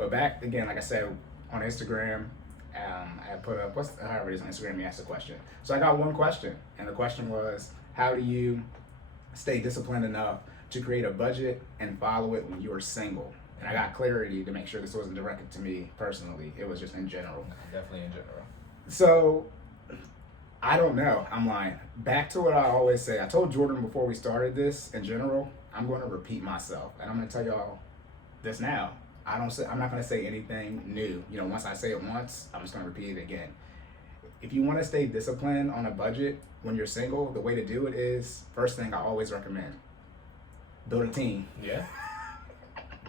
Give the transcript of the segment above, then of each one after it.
But back again, like I said, on Instagram, I put up however it is on Instagram. You asked a question, so I got one question, and the question was, how do you stay disciplined enough to create a budget and follow it when you are single? And I got clarity to make sure this wasn't directed to me personally. It was just in general. Definitely in general. So I don't know. I'm lying. Back to what I always say. I told Jordan before we started this. In general, I'm going to repeat myself, and I'm going to tell y'all this now. I'm not going to say anything new. Once I say it once, I'm just going to repeat it again. If you want to stay disciplined on a budget when you're single, the way to do it is, first thing I always recommend, build a team. Yeah.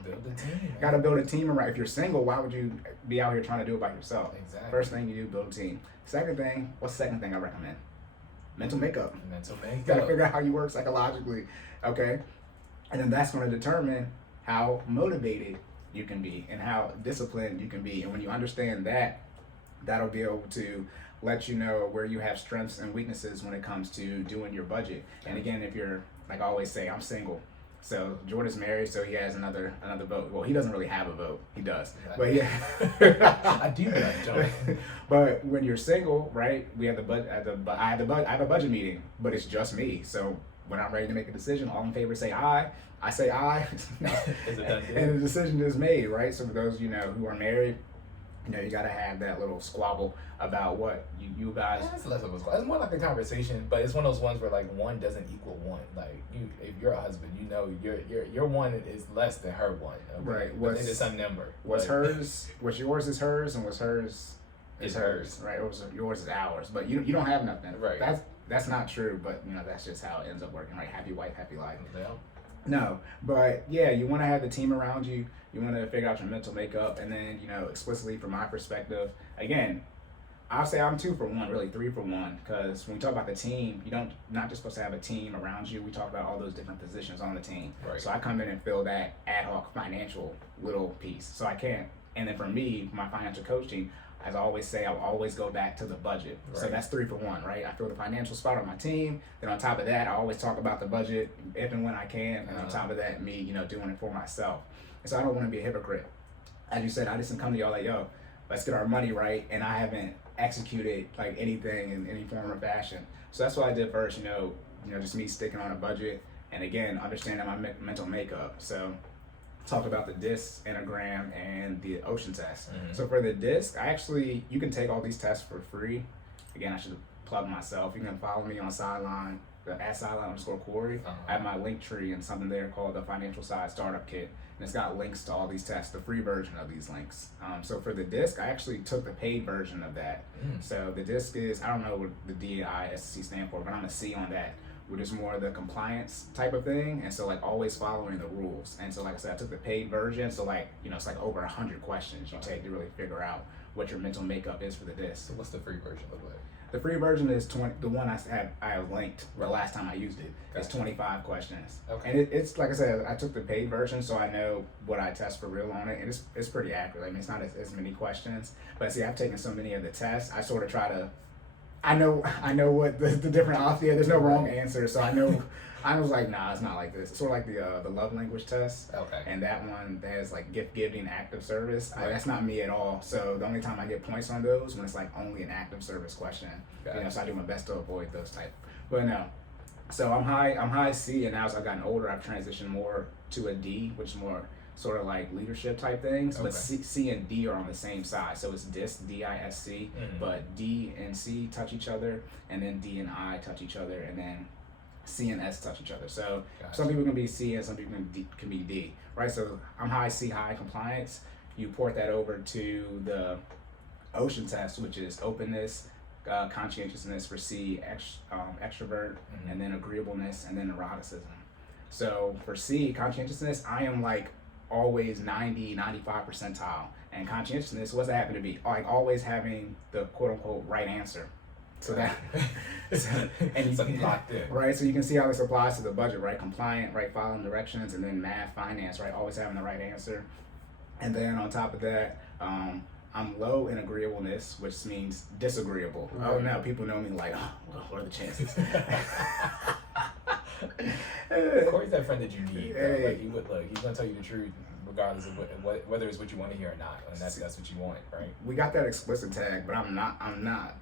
Build a team. Got to build a team around. If you're single, why would you be out here trying to do it by yourself? Exactly. First thing you do, build a team. Second thing, what's the second thing I recommend? Mental makeup. Mental makeup. Got to figure out how you work psychologically, okay? And then that's going to determine how motivated you can be and how disciplined you can be. And when you understand that, that'll be able to let you know where you have strengths and weaknesses when it comes to doing your budget. And again, if you're, like I always say, I'm single. So Jordan's married, so he has another vote. Well, he doesn't really have a vote. He does, but yeah, I do that, John. But when you're single, right? We have I have a budget meeting, but it's just me. So when I'm ready to make a decision, all in favor say aye. I say aye, and the decision is made, right? So for those who are married, you gotta have that little squabble about what you guys. It's less of a squabble. It's more like a conversation, but it's one of those ones where like one doesn't equal one. Like if you're a husband, your one is less than her one. Okay? Right. It's some number. What's yours is hers, and what's hers is hers. Right. Yours is ours. But you don't have nothing. Right. That's not true. But that's just how it ends up working. Right. Happy wife, happy life. Yeah. No, but yeah, you want to have the team around you. You want to figure out your mental makeup, and then explicitly from my perspective, again, I'll say I'm 2 for 1, really 3 for 1, because when we talk about the team, not just supposed to have a team around you. We talk about all those different positions on the team. Right. So I come in and fill that ad hoc financial little piece. So I can't. And then for me, my financial coaching, as I always say, I'll always go back to the budget. Right. So that's 3 for 1, right? I throw the financial spot on my team. Then on top of that, I always talk about the budget if and when I can. And on top of that, me, doing it for myself. And so I don't want to be a hypocrite. As you said, I just didn't come to y'all like, yo, let's get our money right. And I haven't executed like anything in any form or fashion. So that's what I did first, just me sticking on a budget. And again, understanding my mental makeup. So talk about the DISC, Enneagram, and the Ocean test. Mm-hmm. So for the DISC, you can take all these tests for free. Again, I should plug myself. You can follow me on Sideline, at Sideline_Cory. I have my link tree and something there called the Financial Side Startup Kit. And it's got links to all these tests, the free version of these links. So for the DISC, I actually took the paid version of that. So the DISC is, I don't know what the DISC stand for, but I'm a C on that, which is more the compliance type of thing. And so like always following the rules. And so like I said, I took the paid version. So it's like over 100 questions you take to really figure out what your mental makeup is for the DISC. So what's the free version look like? The free version is the one I have linked the last time I used it. It's 25 questions. Okay. And it's like I said, I took the paid version, so I know what I test for real on it, and it's pretty accurate. I mean, it's not as many questions, but see, I've taken so many of the tests. I sort of try to. I know what the different options. Yeah, there's no wrong answer, so I know. I was like, nah, it's not like this. It's sort of like the love language test. Okay. And that one that has like gift giving, active service. Right. That's not me at all. So the only time I get points on those when it's like only an active service question. So I do my best to avoid those type. But no. So I'm high C, and now as I've gotten older, I've transitioned more to a D, which is more sort of like leadership type things. Okay. But C and D are on the same side. So it's DISC, D-I-S-C, but D and C touch each other, and then D and I touch each other, and then C and S touch each other. So some people can be C and some people can be D, right? So I'm high C, high compliance. You port that over to the Ocean test, which is openness, conscientiousness for C, extrovert, and then agreeableness, and then neuroticism. So for C, conscientiousness, I am like always 90, 95 percentile. And conscientiousness, what's that happen to be? Like always having the quote unquote right answer. So that, and something locked in. Right, so you can see how this applies to the budget, right? Compliant, right, following directions, and then math, finance, right, always having the right answer. And then on top of that, I'm low in agreeableness, which means disagreeable. Right. Oh no, people know me like, oh, well, what are the chances? Cory's that friend that you need. Like he's gonna tell you the truth. regardless of whether it's what you want to hear or not, and that's what you want, right? We got that explicit tag, but I'm not.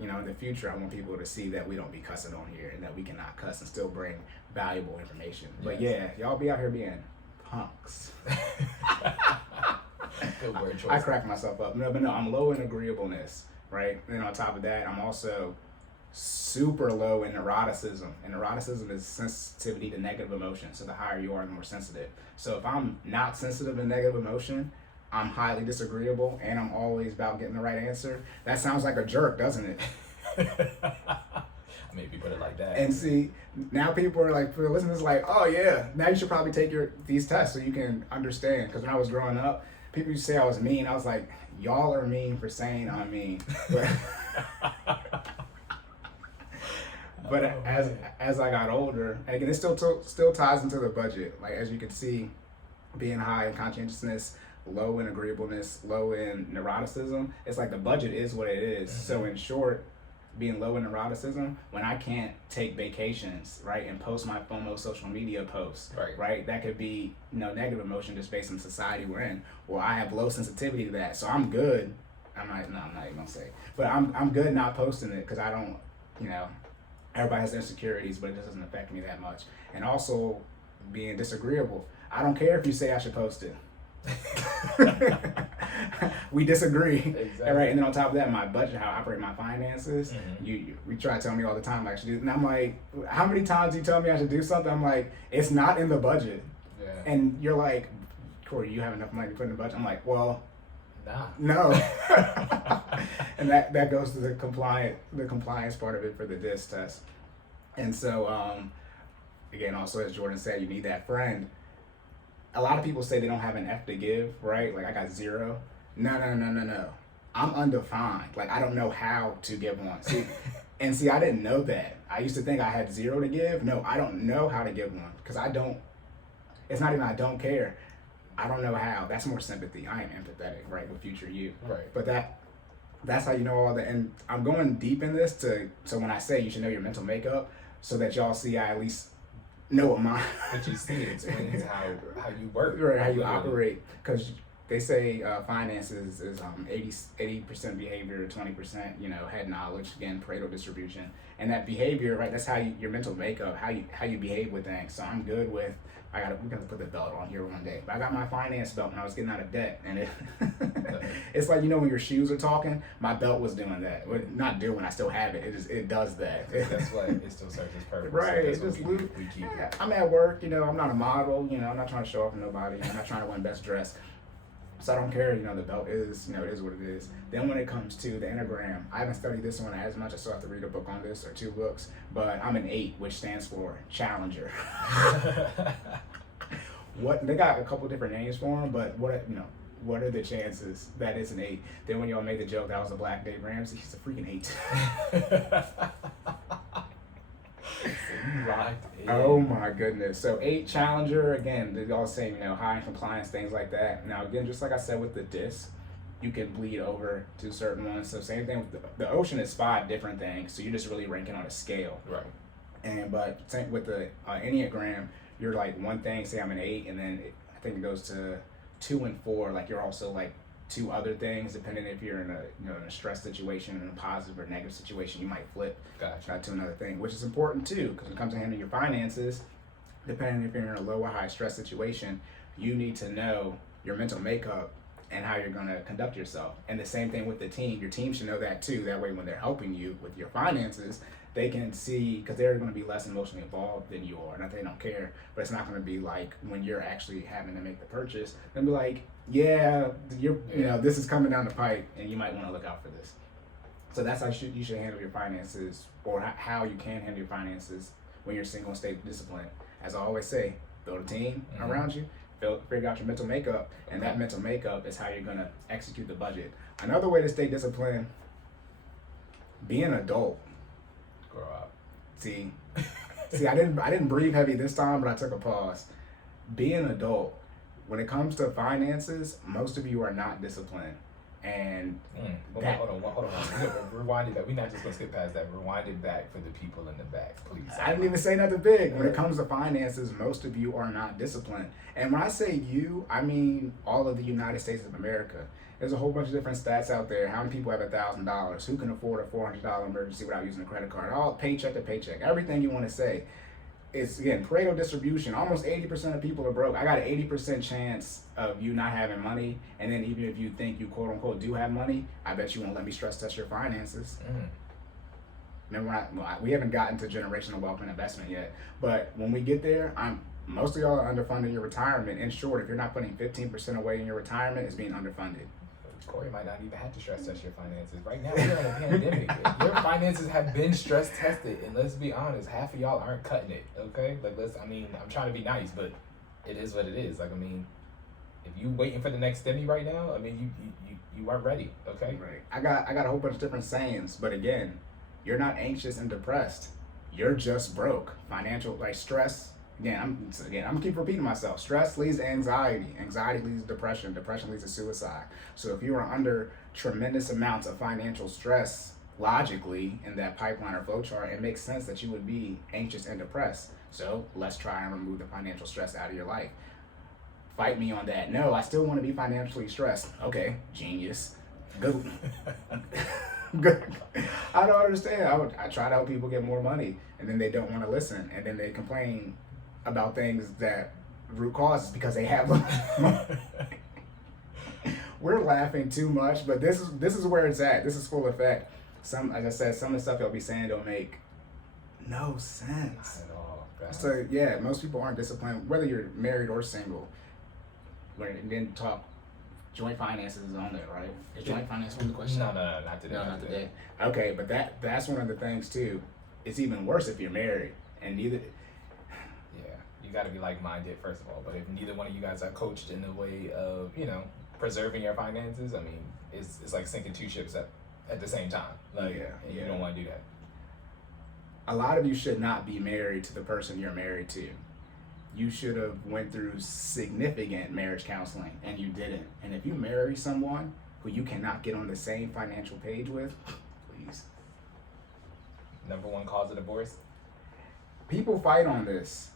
You know, in the future, I want people to see that we don't be cussing on here and that we cannot cuss and still bring valuable information. But yeah, y'all be out here being punks. Good word choice. I crack myself up. No, I'm low in agreeableness, right? And on top of that, I'm also super low in neuroticism. And neuroticism is sensitivity to negative emotion. So the higher you are, the more sensitive. So if I'm not sensitive to negative emotion, I'm highly disagreeable, and I'm always about getting the right answer. That sounds like a jerk, doesn't it? Maybe put it like that. And see, now people are like, for the listeners, like, oh yeah, now you should probably take these tests so you can understand. Because when I was growing up, people used to say I was mean. I was like, y'all are mean for saying I'm mean. But as I got older, and again, it still ties into the budget. Like, as you can see, being high in conscientiousness, low in agreeableness, low in neuroticism, it's like the budget is what it is. So in short, being low in neuroticism, when I can't take vacations, right, and post my FOMO social media posts, right, that could be, you know, negative emotion just based on the society we're in. Or I have low sensitivity to that, so I'm good. I'm not even gonna say, but I'm good not posting it because I don't, you know, everybody has their insecurities, but it just doesn't affect me that much. And also being disagreeable. I don't care if you say I should post it. We disagree, exactly. Right? And then on top of that, my budget, how I operate my finances, you try to tell me all the time I should do, and I'm like, how many times you tell me I should do something? I'm like, it's not in the budget. And you're like, Cory, you have enough money to put in the budget? I'm like, well, no. And that goes to the compliance part of it for the DIS test. And so again, also as Jordan said, you need that friend. A lot of people say they don't have an F to give, right? Like, I got 0. No. I'm undefined. Like, I don't know how to give one. See, I didn't know that. I used to think I had 0 to give. No, I don't know how to give one because it's not even I don't care. I don't know how. That's more sympathy. I am empathetic, right, with future you. Right. But that's how you know all that. And I'm going deep in this so when I say you should know your mental makeup, so that y'all see I at least know what what you see explains how you work, right? How you operate, because they say finances is 80% behavior, 20% head knowledge. Again, Pareto distribution, and that behavior, right? That's how your mental makeup, how you behave with things. So I'm good with. We're gonna put the belt on here one day. But I got my finance belt when I was getting out of debt, and it's like when your shoes are talking. My belt was doing that. Well, not doing. I still have it. It does that. That's why it still serves its purpose. Right. So we keep it. I'm at work. I'm not a model. I'm not trying to show off to nobody. I'm not trying to win best dress. So I don't care. The belt is. It is what it is. Then when it comes to the Enneagram, I haven't studied this one as much. I still have to read a book on this or 2 books. But I'm an 8, which stands for Challenger. What they got a couple different names for him, but what are the chances that it's an 8? Then when y'all made the joke that was a black Dave Ramsey, he's a freaking 8. Oh my goodness. So 8 Challenger, again, they all say, high in compliance, things like that. Now again, just like I said with the DIS, you can bleed over to certain ones. So same thing with the ocean is 5 different things. So you're just really ranking on a scale. Right. But same with the Enneagram, you're like one thing, say I'm an 8, and then I think it goes to 2 and 4. Like you're also like 2 other things, depending if you're in a stress situation, in a positive or negative situation, you might flip to another thing, which is important too, because when it comes to handling your finances, depending if you're in a low or high stress situation, you need to know your mental makeup and how you're going to conduct yourself. And the same thing with the team. Your team should know that too. That way, when they're helping you with your finances, they can see, because they're going to be less emotionally involved than you are. Not that they don't care, but it's not going to be like when you're actually having to make the purchase. They'll be like, this is coming down the pipe, and you might want to look out for this. So that's how you should handle your finances, or how you can handle your finances when you're single and stay disciplined. As I always say, build a team around you, figure out your mental makeup, and that mental makeup is how you're going to execute the budget. Another way to stay disciplined, be an adult. Grow up. See, I didn't breathe heavy this time, but I took a pause. Be an adult. When it comes to finances, most of you are not disciplined. And Hold on. Rewind it back. We're not just gonna skip past that. Rewind it back for the people in the back, please. I didn't even say nothing big. When it comes to finances, most of you are not disciplined. And when I say you, I mean all of the United States of America. There's a whole bunch of different stats out there. How many people have $1,000? Who can afford a $400 emergency without using a credit card? All paycheck to paycheck. Everything you want to say. It's, again, Pareto distribution. Almost 80% of people are broke. I got an 80% chance of you not having money. And then even if you think you quote unquote do have money, I bet you won't let me stress test your finances. Remember, we haven't gotten to generational wealth and investment yet. But when we get there, most of y'all are underfunding your retirement. In short, if you're not putting 15% away in your retirement, it's being underfunded. Cory might not even have to stress test your finances. Right now, we're in a pandemic. Your finances have been stress tested, and let's be honest, half of y'all aren't cutting it. Okay, like I'm trying to be nice, but it is what it is. Like, I mean, if you waiting for the next stimmy right now, I mean, you aren't ready. Okay, right. I got a whole bunch of different sayings, but again, you're not anxious and depressed. You're just broke. Financial, like stress. Again, I'm gonna keep repeating myself. Stress leads to anxiety. Anxiety leads to depression. Depression leads to suicide. So if you are under tremendous amounts of financial stress, logically in that pipeline or flow chart, it makes sense that you would be anxious and depressed. So let's try and remove the financial stress out of your life. Fight me on that. No, I still want to be financially stressed. Okay, genius. Good. Good. I don't understand. I try to help people get more money, and then they don't want to listen, and then they complain about things that root causes because they have money. We're laughing too much, but this is where it's at. This is full effect. Like I said, some of the stuff y'all be saying don't make no sense. Not at all. So yeah, most people aren't disciplined, whether you're married or single. And then talk joint finances is on there, right? Is joint finance one of the questions? No, not today. No, not today. Okay, but that's one of the things too. It's even worse if you're married and neither. Yeah, you got to be like-minded first of all. But if neither one of you guys are coached in the way of preserving your finances, I mean, it's like sinking two ships at the same time. Like, yeah. You don't want to do that. A lot of you should not be married to the person you're married to. You should have went through significant marriage counseling, and you didn't. And if you marry someone who you cannot get on the same financial page with, please. Number one cause of divorce? People fight on this.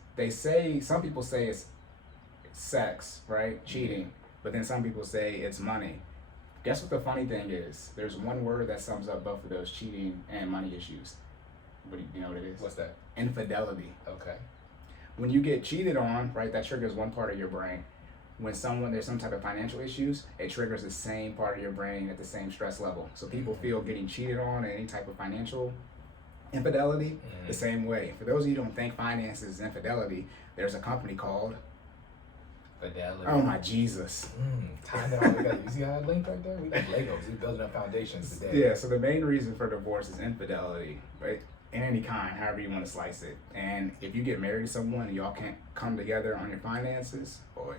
Some people say it's sex, right? Cheating. But then some people say it's money. Guess what the funny thing is? There's one word that sums up both of those, cheating and money issues. What do you know what it is? What's that? Infidelity. Okay. When you get cheated on, right, that triggers one part of your brain. When there's some type of financial issues, it triggers the same part of your brain at the same stress level. So people feel getting cheated on and any type of financial infidelity the same way. For those of you who don't think finances is infidelity, there's a company called Fidelity. Oh my Jesus. Time it all together. You see how that link right there? We got Legos. We're building up foundations today. Yeah, so the main reason for divorce is infidelity, right? In any kind, however you want to slice it. And if you get married to someone and y'all can't come together on your finances, boy,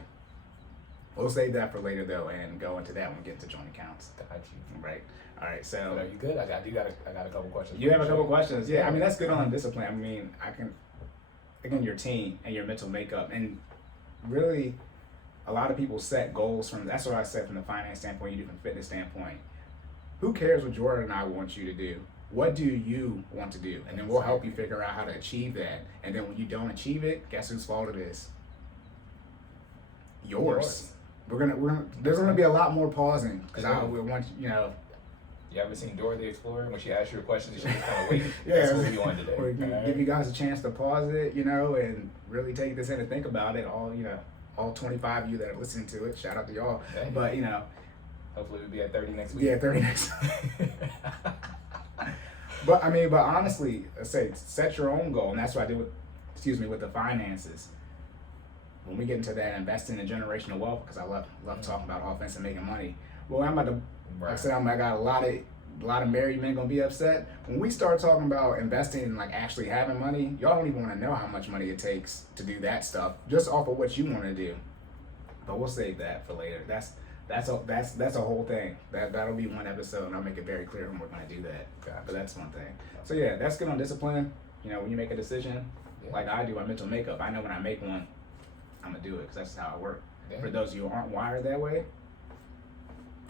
we'll save that for later though and go into that when we get to joint accounts. Got you. Right. All right. So but are you good? I got a couple questions. You have a couple questions. Yeah. I mean, that's good on discipline. I mean, again, your team and your mental makeup, and really, a lot of people set goals that's what I said from the finance standpoint. You do from fitness standpoint. Who cares what Jordan and I want you to do? What do you want to do? And then we'll help you figure out how to achieve that. And then when you don't achieve it, guess whose fault it is? Yours. There's gonna be a lot more pausing because we want You ever seen Dora the Explorer when she asks you a question and she just kind of wait? Yeah, that's what we on today. Or give you guys a chance to pause it, and really take this in and think about it. All 25 of you that are listening to it, shout out to y'all. Okay. But hopefully we'll be at 30 next week. Yeah, 30 next. But honestly, set your own goal, and that's what I did with the finances. When we get into that investing in generational wealth, because I love talking about offense and making money. Well, I'm about to. Right. Like I said, I got a lot of married men gonna be upset when we start talking about investing and like actually having money. Y'all don't even want to know how much money it takes to do that stuff, just off of what you want to do. But we'll save that for later. That's a whole thing. That'll be one episode, and I'll make it very clear when we're gonna do that. Gotcha. But that's one thing. So yeah, that's good on discipline. When you make a decision, like I do, my mental makeup. I know when I make one, I'm gonna do it because that's how I work. Yeah. For those of you who aren't wired that way,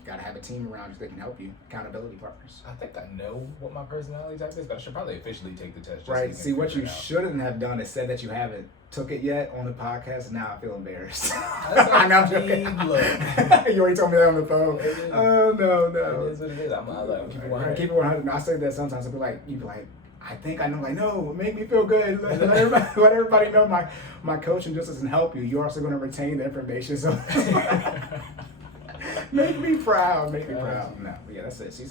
gotta have a team around you that can help you. Accountability partners. I think I know what my personality type is, but I should probably officially take the test. Just Right. so See, what you figure it out. shouldn't have done is said that you haven't took it yet on the podcast, and now I feel embarrassed. That's I'm not joking. look. You already told me that on the phone. It is. Oh no, It no. is what it is. I'm like, keep it Right, 100. keep it 100. I say that sometimes. I'll be like, you be like, I think I know. Like, no, make me feel good. Let everybody know my coaching just doesn't help you. You're also going to retain the information. So make me proud. Make me proud. No, but yeah, that's it. Season